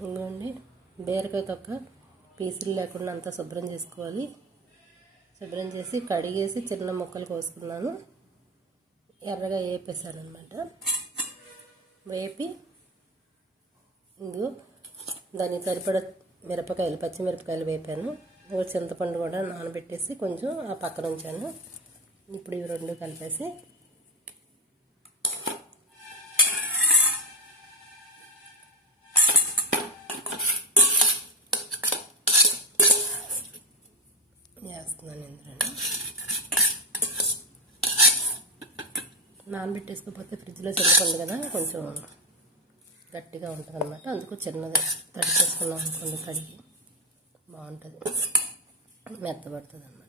ఇంకోండి బీరకాయ తొక్క పీసులు లేకుండా అంతా శుభ్రం చేసుకోవాలి. శుభ్రం చేసి కడిగేసి చిన్న ముక్కలు కోసుకున్నాను. ఎర్రగా వేపేసాను అనమాట. వేపి ఇందులో దానికి సరిపడ మిరపకాయలు, పచ్చిమిరపకాయలు వేపాను. చింతపండు కూడా నానబెట్టేసి కొంచెం ఆ పక్కన ఉంచాను. ఇప్పుడు ఇవి రెండు కలిపేసి వేస్తున్నాను. ఇందులో నానబెట్టేసుకోకపోతే ఫ్రిడ్జ్లో చింతపండు కదా కొంచెం గట్టిగా ఉంటుంది అనమాట. అందుకు చిన్నది తడి చేసుకున్నాం అనుకోండి, కడిగి బాగుంటుంది, మెత్తబడుతుంది అన్నమాట.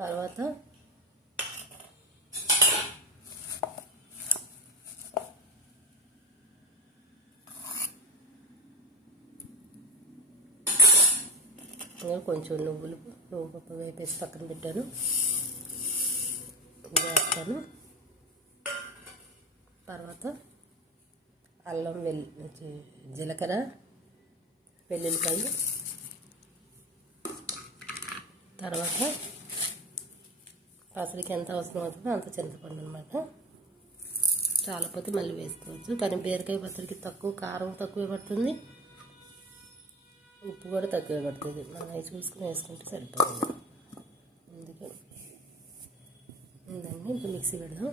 తర్వాత కొంచెం నువ్వు పప్పు వేపేసి పక్కన పెట్టాను. వేస్తాను. తర్వాత అల్లం, జీలకర్ర, వెల్లుల్లిపాయ, తర్వాత పసరికి ఎంత అవసరం అవుతుందో అంత చింతపండు అనమాట. చాలాపోతే మళ్ళీ వేసుకోవచ్చు. కానీ బీరకాయ పసరికి తక్కువ కారం తక్కువే పడుతుంది, ఉప్పు కూడా తక్కువే పడుతుంది. మనం అవి చూసుకుని వేసుకుంటే సరిపోతుంది. అందుకే ఉందండి. ఇప్పుడు మిక్సీ పెడదాం.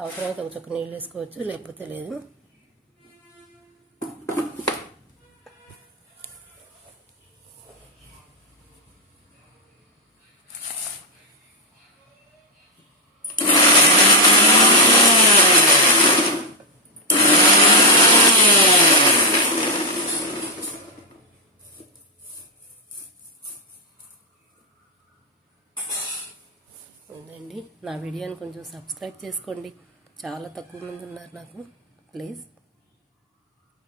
అవసరమైతే ఒక చుక్క నీళ్ళు వేసుకోవచ్చు, లేకపోతే లేదు. ఉందండి. నా వీడియోని కొంచెం సబ్స్క్రైబ్ చేసుకోండి. చాలా తక్కువ మంది ఉన్నారు నాకు. ప్లీజ్